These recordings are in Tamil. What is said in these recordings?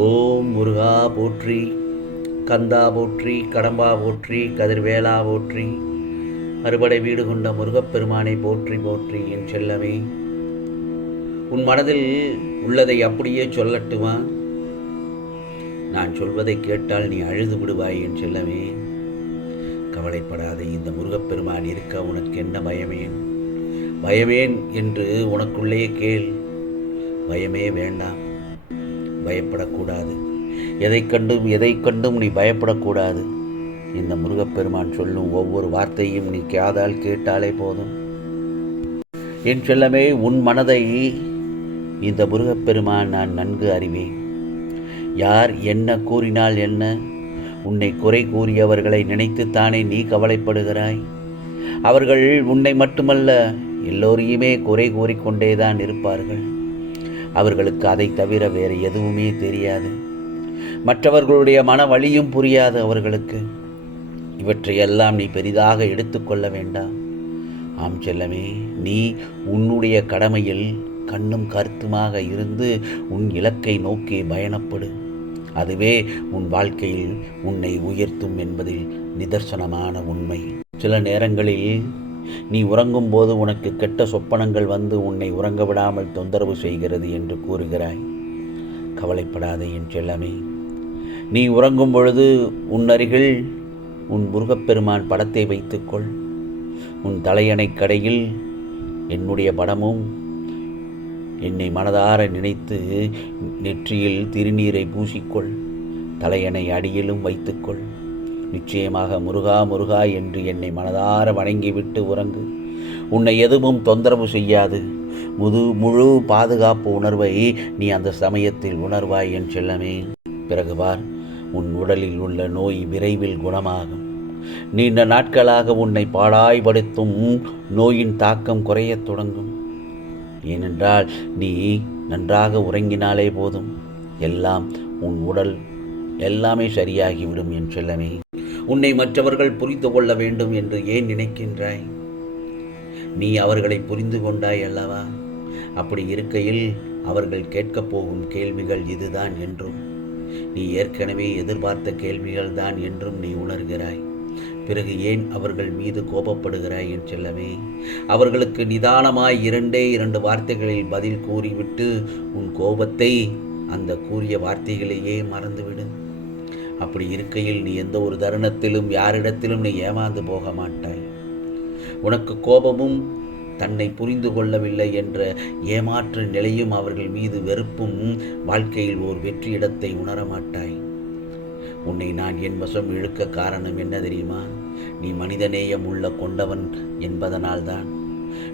ஓம் முருகா போற்றி, கந்தா போற்றி, கடம்பா போற்றி, கதிர்வேலா போற்றி, அறுபடை வீடு கொண்ட முருகப்பெருமானை போற்றி போற்றி. என் செல்லமே, உன் மனதில் உள்ளதை அப்படியே சொல்லட்டுமா? நான் சொல்வதை கேட்டால் நீ அழுது விடுவாய் என் செல்லமே. கவலைப்படாதே, இந்த முருகப்பெருமான் இருக்க உனக்கு என்ன பயமேன்? பயமேன் என்று உனக்குள்ளே கேள். பயமே வேண்டாம், பயப்படக்கூடாது. எதை கண்டும் நீ பயப்படக்கூடாது. இந்த முருகப்பெருமான் சொல்லும் ஒவ்வொரு வார்த்தையும் நீ காதால் கேட்டாலே போதும். என் செல்லமே, உன் மனதை இந்த முருகப்பெருமான் நான் நன்கு அறிவேன். யார் என்ன கூறினால் என்ன? உன்னை குறை கூறியவர்களை நினைத்துத்தானே நீ கவலைப்படுகிறாய்? அவர்கள் உன்னை மட்டுமல்ல, எல்லோரையுமே குறை கூறிக்கொண்டேதான் இருப்பார்கள். அவர்களுக்கு அதை தவிர வேறு எதுவுமே தெரியாது. மற்றவர்களுடைய மன வலியும் புரியாது அவர்களுக்கு. இவற்றையெல்லாம் நீ பெரிதாக எடுத்துக்கொள்ள வேண்டாம். ஆம் செல்லமே, நீ உன்னுடைய கடமையில் கண்ணும் கருத்துமாக இருந்து உன் இலக்கை நோக்கி பயணப்படு. அதுவே உன் வாழ்க்கையில் உன்னை உயர்த்தும் என்பதில் நிதர்சனமான உண்மை. சில நேரங்களில் நீ உறங்கும் போது உனக்கு கெட்ட சொப்பனங்கள் வந்து உன்னை உறங்க விடாமல் தொந்தரவு செய்கிறது என்று கூறுகிறாய். கவலைப்படாதே என் செல்லமே. நீ உறங்கும் பொழுது உன் அருகில் உன் முருகப்பெருமான் படத்தை வைத்துக்கொள். உன் தலையணை கடையில் என்னுடைய படமும் என்னை மனதார நினைத்து நெற்றியில் திருநீரை பூசிக்கொள். தலையணை அடியிலும் வைத்துக்கொள். நிச்சயமாக முருகா முருகா என்று என்னை மனதார வணங்கிவிட்டு உறங்கு. உன்னை எதுவும் தொந்தரவு செய்யாது. முழு பாதுகாப்பு உணர்வை நீ அந்த சமயத்தில் உணர்வாய் என் செல்லமே. பிறகு பார், உன் உடலில் உள்ள நோய் விரைவில் குணமாகும். நீண்ட நாட்களாக உன்னை பாடாய்படுத்தும் நோயின் தாக்கம் குறையத் தொடங்கும். ஏனென்றால் நீ நன்றாக உறங்கினாலே போதும், எல்லாம் உன் உடல் எல்லாமே சரியாகிவிடும் என் செல்லமே. உன்னை மற்றவர்கள் புரிந்து கொள்ள வேண்டும் என்று ஏன் நினைக்கின்றாய்? நீ அவர்களை புரிந்து கொண்டாய் அல்லவா? அப்படி இருக்கையில் அவர்கள் கேட்கப் போகும் கேள்விகள் இதுதான் என்றும், நீ ஏற்கனவே எதிர்பார்த்த கேள்விகள் தான் என்றும் நீ உணர்கிறாய். பிறகு ஏன் அவர்கள் மீது கோபப்படுகிறாய் என் செல்லமே? அவர்களுக்கு நிதானமாய் இரண்டு வார்த்தைகளில் பதில் கூறிவிட்டு உன் கோபத்தை அந்த கூறிய வார்த்தைகளையே மறந்துவிடு. அப்படி இருக்கையில் நீ எந்த ஒரு தருணத்திலும் யாரிடத்திலும் நீ ஏமாந்து போக மாட்டாய். உனக்கு கோபமும் தன்னை புரிந்து கொள்ளவில்லை என்ற ஏமாற்று நிலையும் அவர்கள் மீது வெறுப்பும் வாழ்க்கையில் ஓர் வெற்றியிடத்தை உணரமாட்டாய். உன்னை நான் என் வசம் இழுக்க காரணம் என்ன தெரியுமா? நீ மனிதநேயம் உள்ள கொண்டவன் என்பதனால்தான்.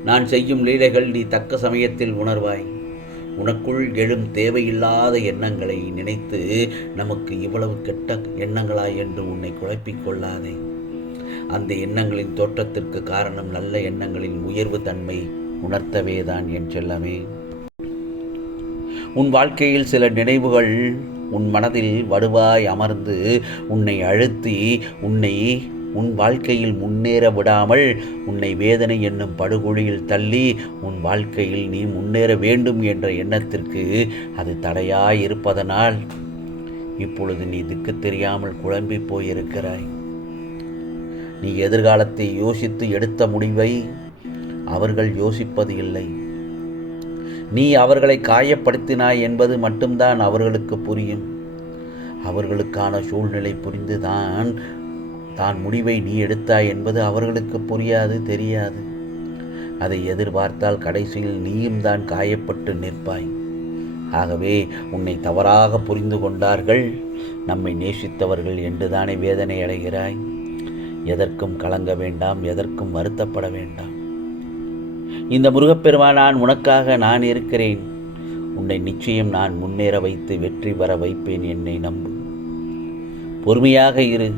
நான் செய்யும் லீலைகள் நீ தக்க சமயத்தில் உணர்வாய். உனக்குள் எழும் தேவையில்லாத எண்ணங்களை நினைத்து நமக்கு இவ்வளவு கெட்ட எண்ணங்களா என்று உன்னை குழப்பிக் கொள்ளாதே. அந்த எண்ணங்களின் தோற்றத்திற்கு காரணம் நல்ல எண்ணங்களின் உயர்வு தன்மை உணர்த்தவேதான் என் செல்லமே. உன் வாழ்க்கையில் சில நினைவுகள் உன் மனதில் வடுவாய் அமர்ந்து உன்னை அழுத்தி உன் வாழ்க்கையில் முன்னேற விடாமல் உன்னை வேதனை என்னும் படுகொழியில் தள்ளி உன் வாழ்க்கையில் நீ முன்னேற வேண்டும் என்ற எண்ணத்திற்கு அது தடையாய் இருப்பதனால் இப்பொழுது நீ திக்கு தெரியாமல் குழம்பி போயிருக்கிறாய். நீ எதிர்காலத்தை யோசித்து எடுத்த முடிவை அவர்கள் யோசிப்பது இல்லை. நீ அவர்களை காயப்படுத்தினாய் என்பது மட்டும்தான் அவர்களுக்கு புரியும். அவர்களுக்கான சூழ்நிலை புரிந்து தான் முடிவை நீ எடுத்தாய் என்பது அவர்களுக்கு புரியாது, தெரியாது. அதை எதிர்பார்த்தால் கடைசியில் நீயும் தான் காயப்பட்டு நிற்பாய். ஆகவே உன்னை தவறாக புரிந்து கொண்டார்கள், நம்மை நேசித்தவர்கள் என்றுதானே வேதனை அடைகிறாய். எதற்கும் கலங்க வேண்டாம், எதற்கும் வருத்தப்பட வேண்டாம். இந்த முருகப்பெருமான் உனக்காக நான் இருக்கிறேன். உன்னை நிச்சயம் நான் முன்னேற வைத்து வெற்றி பெற வைப்பேன். என்னை நம்பு, பொறுமையாக இரு.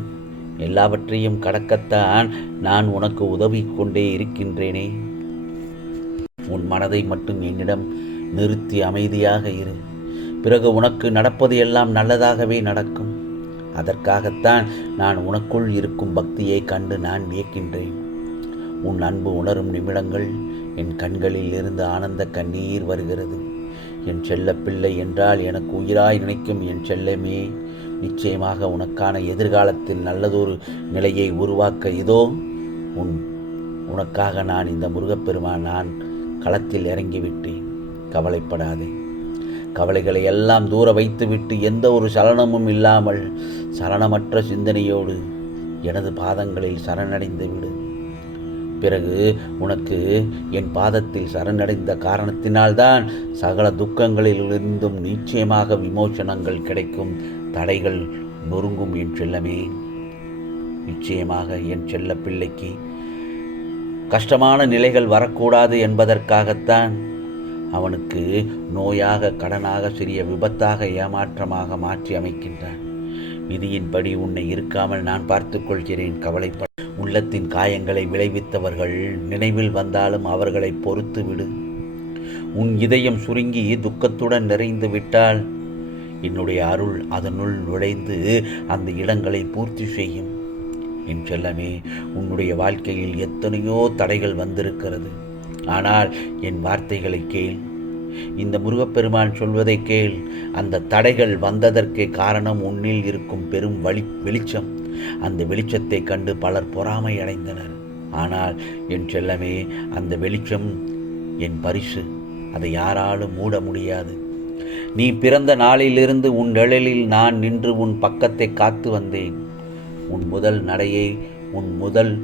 எல்லாவற்றையும் கடக்கத்தான் நான் உனக்கு உதவி கொண்டே இருக்கின்றேனே. உன் மனதை மட்டும் என்னிடம் நிறுத்தி அமைதியாக இரு. பிறகு உனக்கு நடப்பது எல்லாம் நல்லதாகவே நடக்கும். அதற்காகத்தான் நான் உனக்குள் இருக்கும் பக்தியை கண்டு நான் வியக்கின்றேன். உன் அன்பு உணரும் நிமிடங்கள் என் கண்களில் இருந்து ஆனந்த கண்ணீர் வருகிறது. என் செல்லப்பிள்ளை என்றால் எனக்கு உயிராய் நினைக்கும் என் செல்லமே, நிச்சயமாக உனக்கான எதிர்காலத்தில் நல்லதொரு நிலையை உருவாக்க இதோ உனக்காக நான் இந்த முருகப்பெருமான் நான் களத்தில் இறங்கிவிட்டேன். கவலைப்படாதே. கவலைகளை எல்லாம் தூர வைத்துவிட்டு எந்த ஒரு சலனமும் இல்லாமல் சலனமற்ற சிந்தனையோடு எனது பாதங்களில் சரணடைந்து விடு. பிறகு உனக்கு என் பாதத்தில் சரணடைந்த காரணத்தினால்தான் சகல துக்கங்களிலிருந்தும் நிச்சயமாக விமோசனங்கள் கிடைக்கும், தடைகள் நொறுங்கும் என் செல்லமே. நிச்சயமாக என் செல்ல பிள்ளைக்கு கஷ்டமான நிலைகள் வரக்கூடாது என்பதற்காகத்தான் அவனுக்கு நோயாக, கடனாக, சிறிய விபத்தாக, ஏமாற்றமாக மாற்றி அமைக்கின்றான். விதியின்படி உன்னை இருக்காமல் நான் பார்த்துக் கொள்கிறேன், கவலைப்பட. உள்ளத்தின் காயங்களை விளைவித்தவர்கள் நினைவில் வந்தாலும் அவர்களை பொறுத்து விடு. உன் இதயம் சுருங்கி துக்கத்துடன் நிறைந்து விட்டால் என்னுடைய அருள் அதனுள் நுழைந்து அந்த இடங்களை பூர்த்தி செய்யும். என் செல்லமே, உன்னுடைய வாழ்க்கையில் எத்தனையோ தடைகள் வந்திருக்கிறது. ஆனால் என் வார்த்தைகளை கேள், இந்த முருகப்பெருமான் சொல்வதை கேள். அந்த தடைகள் வந்ததற்கு காரணம் உன்னில் இருக்கும் பெரும் வெளிச்சம். அந்த வெளிச்சத்தை கண்டு பலர் பொறாமை அடைந்தனர். ஆனால் என் செல்லமே, அந்த வெளிச்சம் என் பரிசு, அதை யாராலும் மூட முடியாது. நீ பிறந்த நாளிலிருந்து உன் நிழலில் நான் நின்று உன் பக்கத்தை காத்து வந்தேன். உன் முதல் நடையை, உன் முதல்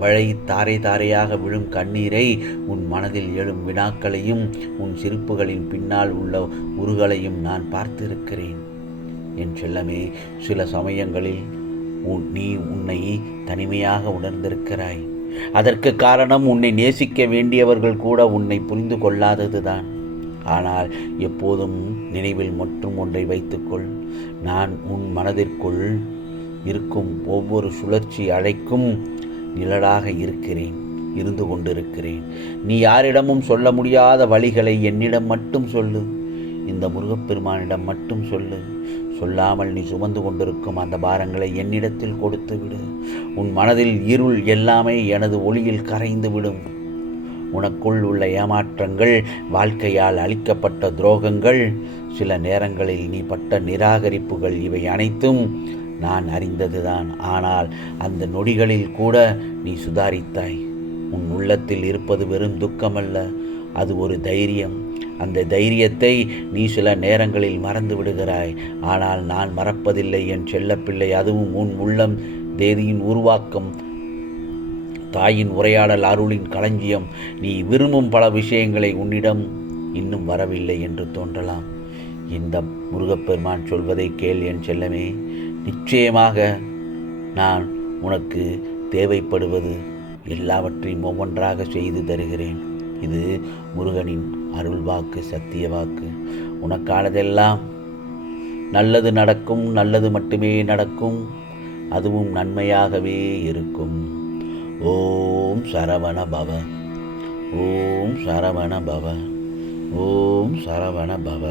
வழி தாரை தாரையாக விழும் கண்ணீரை, உன் மனதில் எழும் வினாக்களையும் உன் சிரிப்புகளின் பின்னால் உள்ள உருகளையும் நான் பார்த்திருக்கிறேன். என் செல்லமே, சில சமயங்களில் நீ உன்னை தனிமையாக உணர்ந்திருக்கிறாய். அதற்கு காரணம் உன்னை நேசிக்க வேண்டியவர்கள் கூட உன்னை புரிந்து கொள்ளாததுதான். ஆனால் எப்போதும் நினைவில் மற்றும் ஒன்றை வைத்துக்கொள், நான் உன் மனதிற்குள் இருக்கும் ஒவ்வொரு சுழற்சி அலைக்கும் நிழலாக இருந்து கொண்டிருக்கிறேன். நீ யாரிடமும் சொல்ல முடியாத வழிகளை என்னிடம் மட்டும் சொல்லு, இந்த முருகப்பெருமானிடம் மட்டும் சொல்லு. சொல்லாமல் நீ சுமந்து கொண்டிருக்கும் அந்த பாரங்களை என்னிடத்தில் கொடுத்து விடு. உன் மனதில் இருள் எல்லாமே எனது ஒளியில் கரைந்து விடும். உனக்குள் உள்ள ஏமாற்றங்கள், வாழ்க்கையால் அளிக்கப்பட்ட துரோகங்கள், சில நேரங்களில் நீ பட்ட நிராகரிப்புகள், இவை அனைத்தும் நான் அறிந்ததுதான். ஆனால் அந்த நொடிகளில் கூட நீ சுதாரித்தாய். உன் உள்ளத்தில் இருப்பது வெறும் துக்கமல்ல, அது ஒரு தைரியம். அந்த தைரியத்தை நீ சில நேரங்களில் மறந்து விடுகிறாய். ஆனால் நான் மறப்பதில்லை என் செல்லப்பிள்ளை. அதுவும் உன் உள்ளம் தேதியின் உருவாக்கம், தாயின் உரையாடல், அருளின் களஞ்சியம். நீ விரும்பும் பல விஷயங்களை உன்னிடம் இன்னும் வரவில்லை என்று தோன்றலாம். இந்த முருகப்பெருமான் சொல்வதை கேள் என் செல்லமே. நிச்சயமாக நான் உனக்கு தேவைப்படுவது எல்லாவற்றையும் ஒவ்வொன்றாக செய்து தருகிறேன். இது முருகனின் அருள் வாக்கு, சத்திய வாக்கு. உனக்கானதெல்லாம் நல்லது நடக்கும், நல்லது மட்டுமே நடக்கும், அதுவும் நன்மையாகவே இருக்கும். ஓம் சரவண பவ, ஓம் சரவண பவ, ஓம் சரவண பவ.